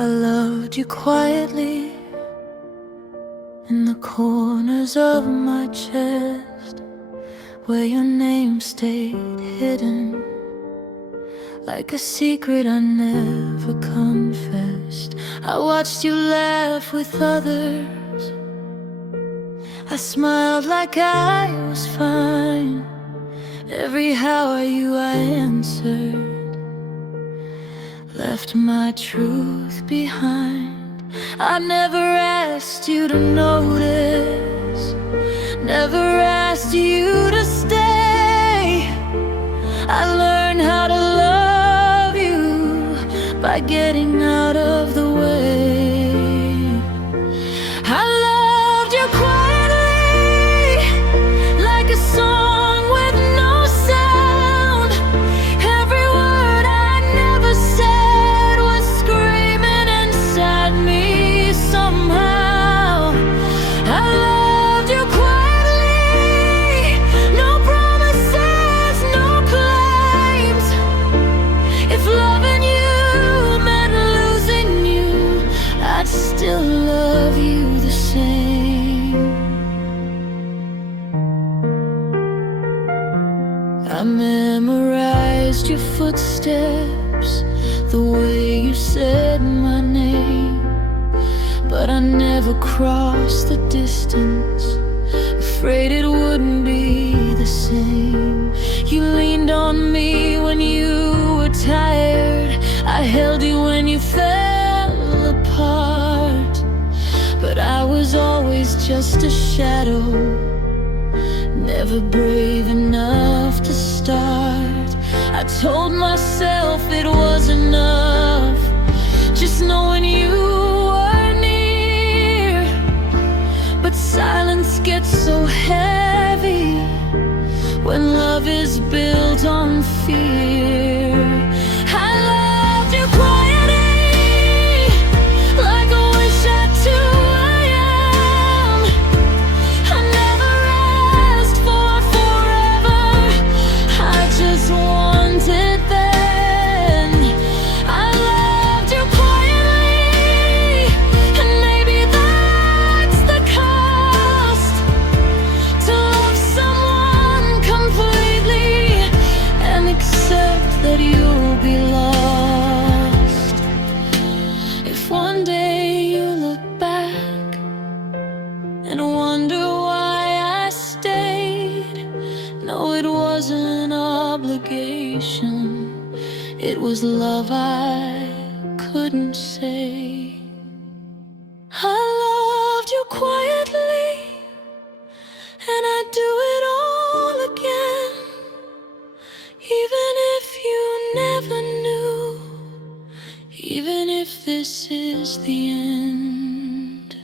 I loved you quietly in the corners of my chest, where your name stayed hidden, like a secret I never confessed. I watched you laugh with others, I smiled like I was fine. Every how are you I answered, left my truth behind. I never asked you to notice, never asked you to stay. I learned how to love you by getting out of the way. I loved you quietly, like a song with no sound. Every word I never said was screaming inside me somehow. I loved you quietly, no promises, no claims. If loving you meant losing you, I'd still love you the same. I memorized your footsteps, the way you said my name, but I never crossed the distance, afraid it wouldn't be the same. You leaned on me when you were tired, I held you when you fell apart, but I was always just a shadow, never brave enough to start. I told myself it was enough, just knowing you were near. But silence gets so heavy when love is built on fear. I loved you quietly, like a wish at 2 a.m. I never asked for forever, I just wanted then. I loved you quietly, and maybe that's the cost, to love someone completely and accept that you'll be lost. If one day you look back and wonder why I stayed, no, it wasn't an obligation, it was love I couldn't say. I loved you quietly, and I'd do it all again, even if you never knew, even if this is the end.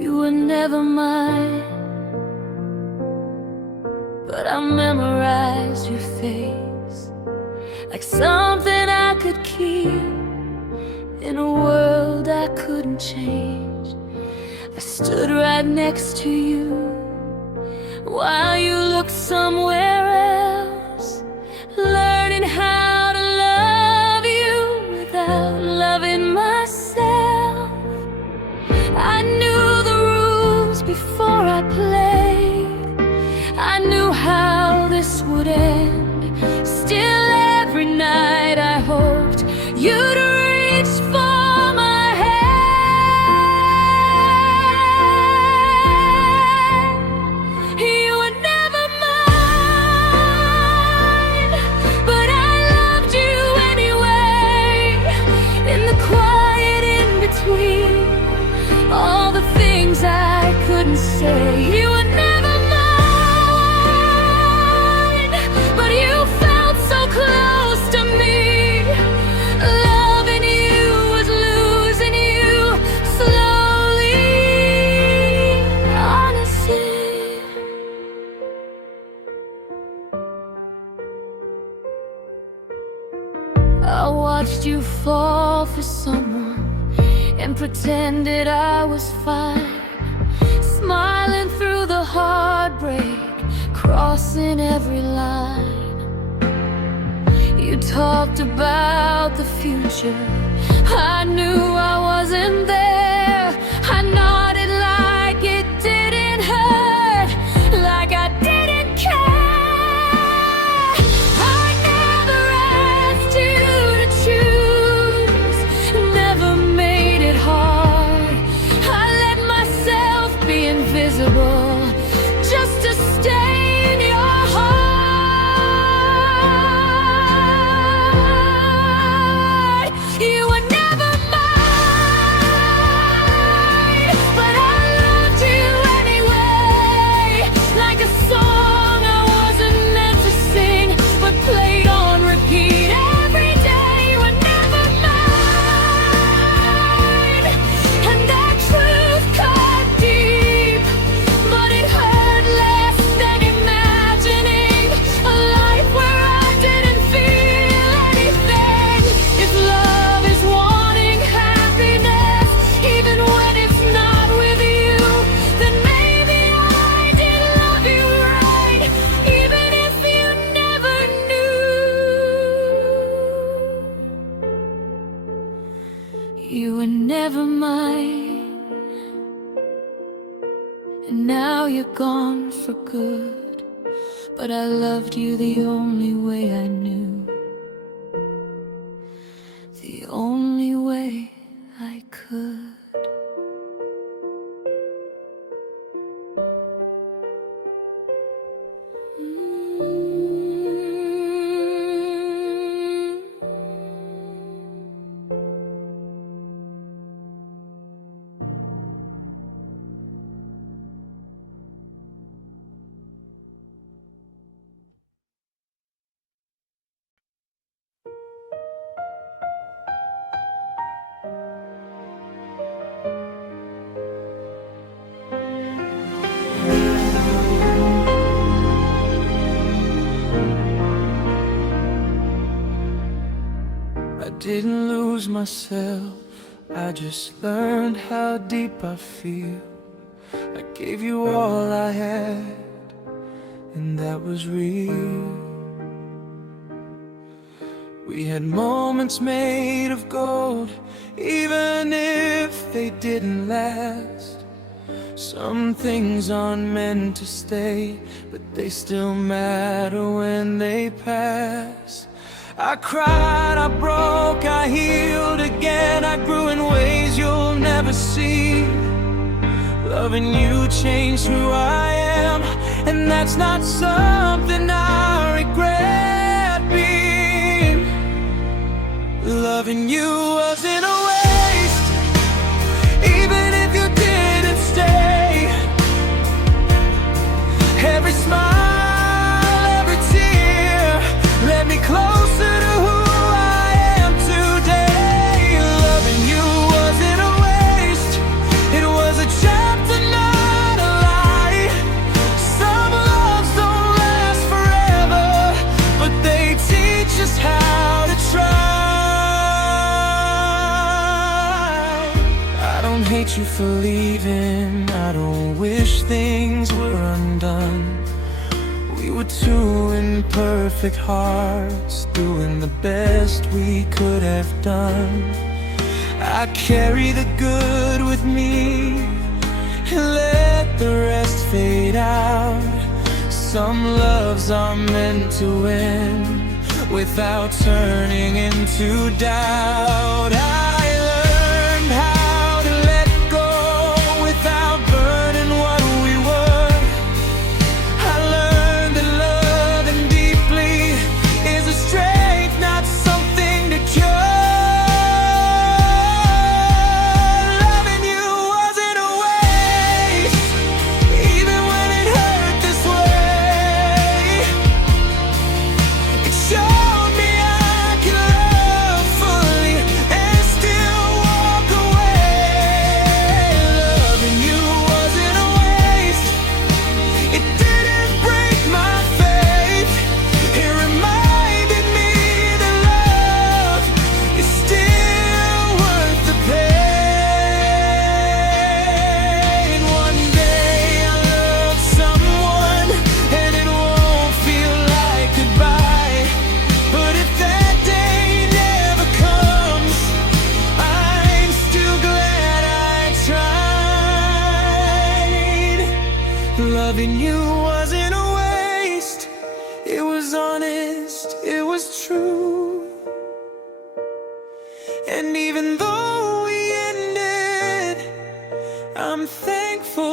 You were never mine, but I memorized your face, like something I could keep in a world I couldn't change. I stood right next to you while you looked somewhere else, learning how to love you I watched you fall for someone and pretended I was fine, smiling through the heartbreak, crossing every line. You talked about the future, I knew I wasn't there. I nodded like it didn't hurt, like I didn't care. I never asked you to choose, never made it hard. I let myself be invisible just to stay in your heart. You were never mine, but I loved you anyway, like a song I wasn't meant to sing, but played on repeat every day. You were never mine, and that truth cut deep, but it hurt less than imagining a life where I didn't feel anything. If love is wanting happiness, even when it's not with you, then maybe I did love you right, even if you never knew. You were never mine, and now you're gone for good, but I loved you the only way I knew, the only way I could. I didn't lose myself, I just learned how deep I feel. I gave you all I had, and that was real. We had moments made of gold, even if they didn't last. Some things aren't meant to stay, but they still matter when they pass. I cried, I broke, I healed again. I grew in ways you'll never see. Loving you changed who I am, and that's not something I regret being. Loving you wasn't a waste, even if you didn't stay. Every smile, every tear led me closer to who I am today. Loving you wasn't a waste, it was a chapter, not a lie. Some loves don't last forever, but they teach us how to try. I don't hate you for leaving, I don't wish things were undone. We were two imperfect hearts, doing the best we could have done. I carry the good with me and let the rest fade out. Some loves are meant to end without turning into doubt. I learned how to let go without burning what we were. I learned that loving deeply is a strength, not something to cure. Loving you wasn't a waste, even when it hurt this way. It showed me I can love fully and And even though we ended, I'm thankful